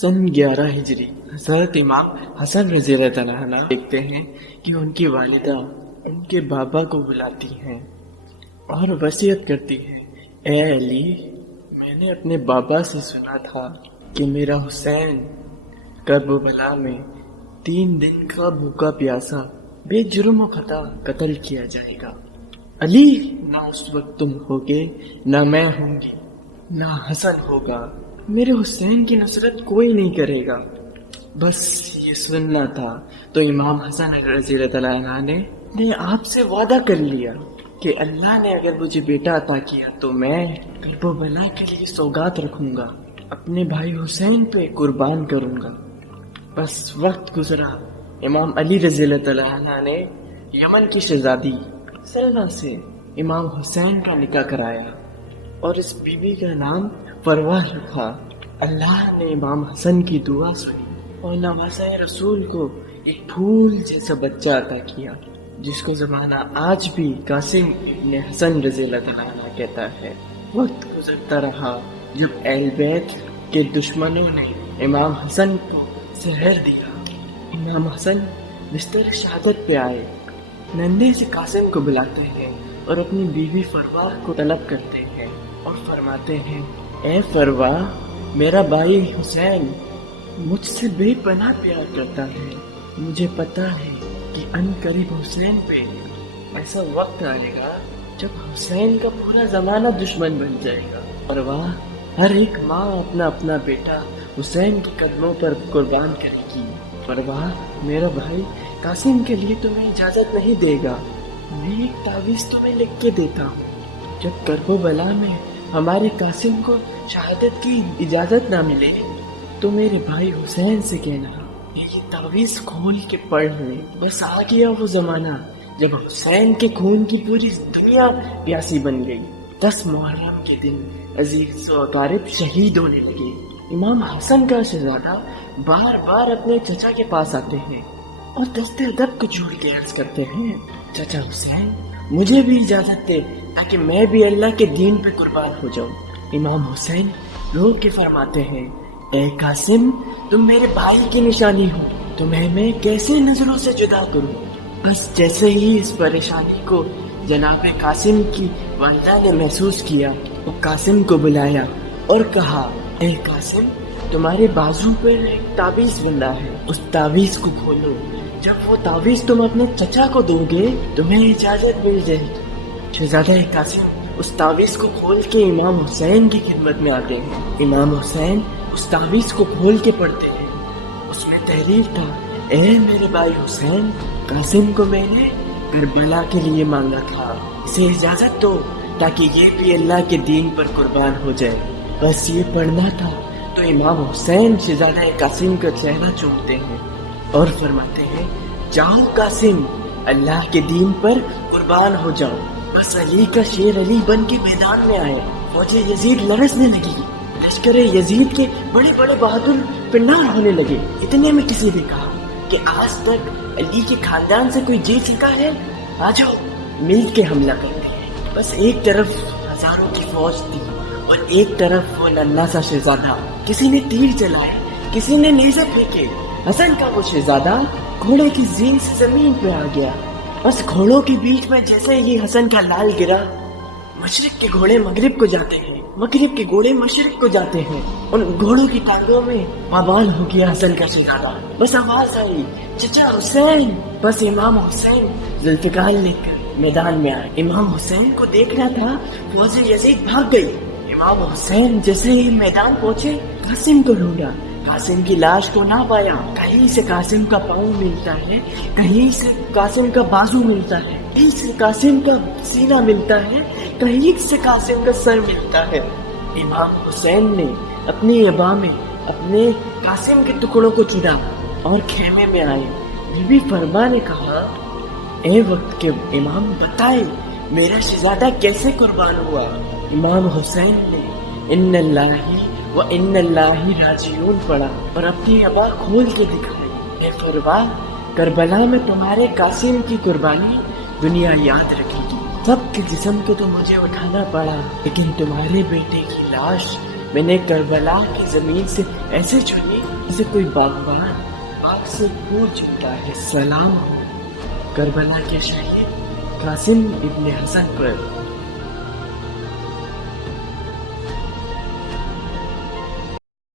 सन 11 हिजरी हजरत इमाम हसन रज़ी अल्लाह तआला अन्हु देखते हैं कि उनकी वालिदा उनके बाबा को बुलाती हैं और वसीयत करती है, ए अली, मैंने अपने बाबा से सुना था कि मेरा हुसैन करबला में 3 दिन का भूखा प्यासा बेजुर्म खता कत्ल किया जाएगा। अली, ना उस वक्त तुम होगे, ना मैं होंगी, ना हसन होगा, मेरे हुसैन की नुसरत कोई नहीं करेगा। बस ये सुनना था तो इमाम हसन रज़ी अल्लाह अन्हु ने आपसे वादा कर लिया कि अल्लाह ने अगर मुझे बेटा अता किया तो मैं करबला के लिए सौगात रखूंगा, अपने भाई हुसैन पे कुर्बान करूंगा। बस वक्त गुजरा, इमाम अली रज़ी अल्लाह अन्हु ने यमन की शहजादी सलमा से इमाम हुसैन का निकाह कराया और इस बीबी का नाम परवाह रखा। अल्लाह ने इमाम हसन की दुआ सुनी और नवाज़े रसूल को एक फूल जैसा बच्चा अता किया, जिसको जमाना आज भी कासिम इब्न हसन रज़ी अल्लाह अन्हु कहता है। वक्त गुजरता रहा, जब अहल बैत के दुश्मनों ने इमाम हसन को जहर दिया। इमाम हसन बिस्तर शहादत पे आए, नन्हे से कासिम को बुलाते हैं और अपनी बीवी फरवाह को तलब करते हैं और फरमाते हैं, ए फरवाह, मेरा भाई हुसैन मुझसे बेपनाह प्यार करता है। मुझे पता है कि अनकरीब हुसैन पे ऐसा वक्त आएगा जब हुसैन का पूरा जमाना दुश्मन बन जाएगा। फरवाह, हर एक माँ अपना अपना बेटा हुसैन के कदमों पर कुर्बान करेगी। फरवाह, मेरा भाई कासिम के लिए तुम्हें इजाजत नहीं देगा। मैं एक तावीज़ तुम्हें लिख के देता हूँ। जब करबला में हमारे कासिम को शहादत की इजाजत ना मिले तो मेरे भाई हुसैन से कहना ये तावीज़ खोल के पढ़ ले। बस आ गया वो जमाना जब हुसैन के खून की पूरी दुनिया प्यासी बन गई। 10 मुहर्रम के दिन अजीज व अकारिब शहीद होने लगे। इमाम हसन का शहजादा बार बार अपने चचा के पास आते हैं और दस्ते अदब को जोड़ के अर्ज करते हैं, चचा हुसैन, मुझे भी इजाजत दे ताकि मैं भी अल्लाह के दीन पे कुर्बान हो जाऊं। इमाम हुसैन रो के फरमाते हैं, ए कासिम, तुम मेरे भाई की निशानी हो, तुम्हें मैं कैसे नजरों से जुदा करूं। बस जैसे ही इस परेशानी को जनाब कासिम की वालिदा ने महसूस किया, वो कासिम को बुलाया और कहा, ए कासिम, तुम्हारे बाजू पर एक ताबीज बंधा है, उस ताबीज को खोलो। जब वो ताबीज तुम अपने चचा को दोगे तुम्हें इजाजत मिल जाएगी। शहजादा कासिम उस ताबीज को खोल के इमाम हुसैन की खिदमत में आते हैं। इमाम हुसैन उस ताबीज को खोल के पढ़ते हैं। उसमें तहरीर था, ए मेरे भाई हुसैन, कासिम को मैंने करबला के लिए मांगा था, इसे इजाजत दो ताकि ये भी अल्लाह के दीन पर कुर्बान हो जाए। बस ये पढ़ना था तो इमाम हुसैन शहजादा कासिम का चेहरा चूमते हैं और फरमाते हैं, जाओ कासिम, अल्लाह के दीन पर कुर्बान हो जाओ। बस अली का शेर अली बन के मैदान में आए। फौजे यजीद लरसने लगी, लश्कर यजीद के बड़े बड़े बहादुर पिन्नार होने लगे। इतने में किसी ने कहा कि आज तक अली के खानदान से कोई जीत सका है, आ जाओ मिल के हमला करते हैं। बस एक तरफ हजारों की फौज थी और एक तरफ वो नन्हा सा शहजादा। किसी ने तीर चलाए, किसी ने नेज़े फेंके। हसन का वो शहजादा घोड़े की जीन से जमीन पे आ गया। बस घोड़ों के बीच में जैसे ही हसन का लाल गिरा, मशरिक के घोड़े मगरिब को जाते हैं, मगरिब के घोड़े मशरिक को जाते हैं। उन घोड़ों की टांगों में बवाल हो गया हसन का शहजादा। बस आवाज आई, चचा हुसैन। बस इमाम हुसैन जुल्फिकार लेकर मैदान में आए। इमाम हुसैन को देखना था, फौज यजीद भाग गई। इमाम हुसैन जैसे ही मैदान पहुंचे, कासिम को ढूंढा, कासिम की लाश को ना पाया। कहीं से कासिम का पाँव मिलता है, कहीं से कासिम का बाजू मिलता है, कहीं से कासिम का सीना मिलता है, कहीं से कासिम का सर मिलता है। इमाम हुसैन ने अपनी अबा में अपने कासिम के टुकड़ों को चुरा और खेमे में आए। बीबी फरमा ने कहा, ए वक्त के इमाम, बताए मेरा शहजादा कैसे कुर्बान हुआ। इमाम हुसैन ने इन्नल्लाही व इन्नल्लाही राजिऊन पढ़ा और अपनी अबा खोल के दिखाई। ए फरवाह, करबला में तुम्हारे कासिम की कुर्बानी दुनिया याद रखेगी। सबके जिस्म को तो मुझे उठाना पड़ा, लेकिन तुम्हारे बेटे की लाश میں نے کربلا کی زمین سے ایسے چنی جسے کوئی باغبان آگ سے پوچھتا ہے سلام ہو۔ کربلا کے شہید قاسم ابن حسن پر